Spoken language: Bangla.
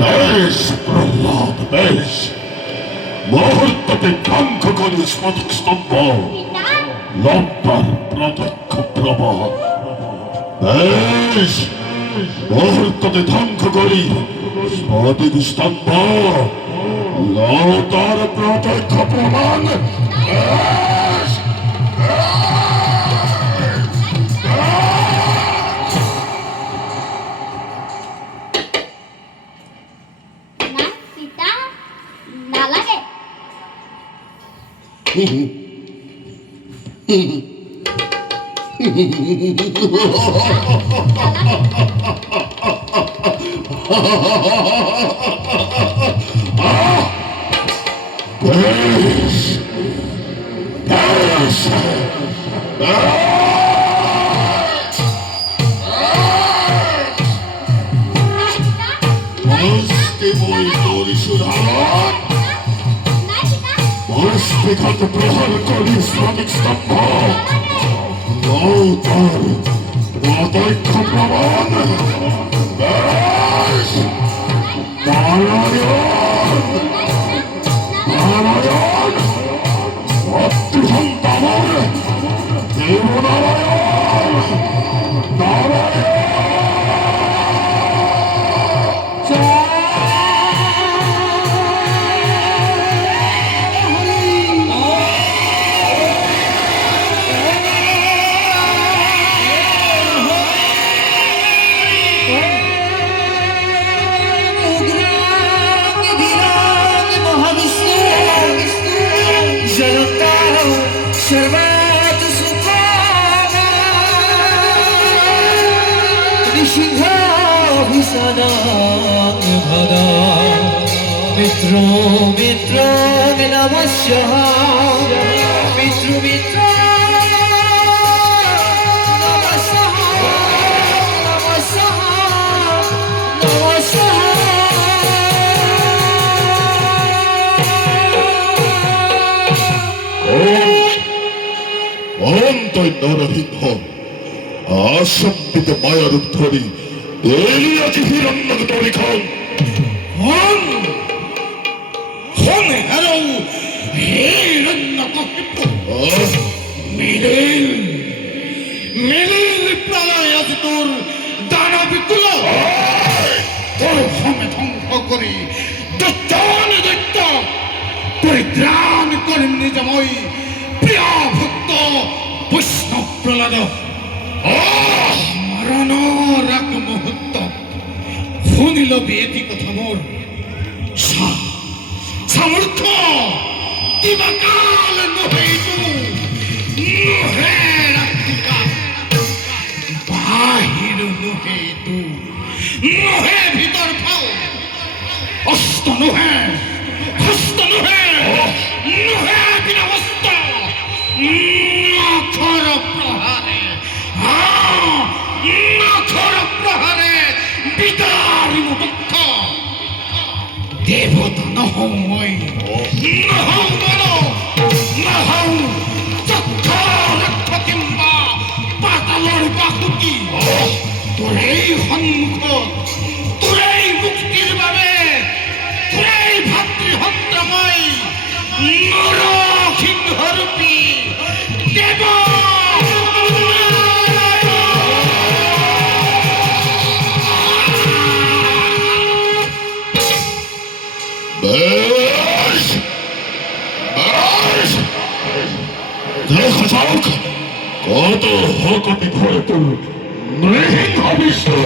বেশ প্রহ্লাদ বেশ, মুহূর্ততে ধ্বংস করি স্ফটিক স্তম্ভ, লব্ধার প্রত্যক্ষ প্রবাহ। বেশ মুহূর্ততে ধ্বংস করি স্ফটিক স্তম্ভ, লতার প্রত্যক্ষ প্রমাণ। বেশ না সীতা না লাগে। বেশ বেশ মস্তিময় পরিশুধারণ, মস্তিঘাত প্রহার করি স্ফটিক স্তম্ভ, লতার প্রত্যক্ষ প্রমাণ। বেশ নারায়ণ নারায়ণ, অত্যন্ত আমার দেবনারায়ণ নারায়ণ। মিত্র মিত্র নমস্যঃ, মিত্র মিত্র নমস্যঃ, নমস্যঃ, নমস্যঃ। অনন্তই নরহিংহ আসম্বিত মায়ারূপ ধরি এলিয়াছি হিরণ্যক তরিখন। হন হেরৌ হিরণ্যকশিপু মিলিল মিলিল প্রলয় আজ তোর দানবিকুল, তোর ভূমি ধ্বংস করি দৈত্যান দৈত্য পরিত্রাণ করেন নিজময় প্রিয় ভক্ত বৈষ্ণব প্রহ্লাদ। মরণ রাগ মুহূর্ত শুনিল বেদি কথা মোর, সামর্থ্য দিবাকাল নহৈতু নহে রাত্রিকা, বাহির নহৈতু নহে ভিতর ফাও, অস্ত নহে হস্ত নহে নহে বিনাবস্ত, নখর প্রহারে নখর প্রহারে বিদারি মুক্ত। দেবতা নহৌ মই, নহৌ মন, নহৌ চক্ষ রক্ষ কিংবা পাতালৰ বাহুতি, তোৰেই সন্মুখত তোৰেই মুক্তিৰ বাবে তোৰেই ভাতৃহত্যময় নৰসিংহৰূপী দেৱ। বেশ বেশ দেখা যাক কত হকপি ধরে তোর নৃহিংহ বিষ্ণু।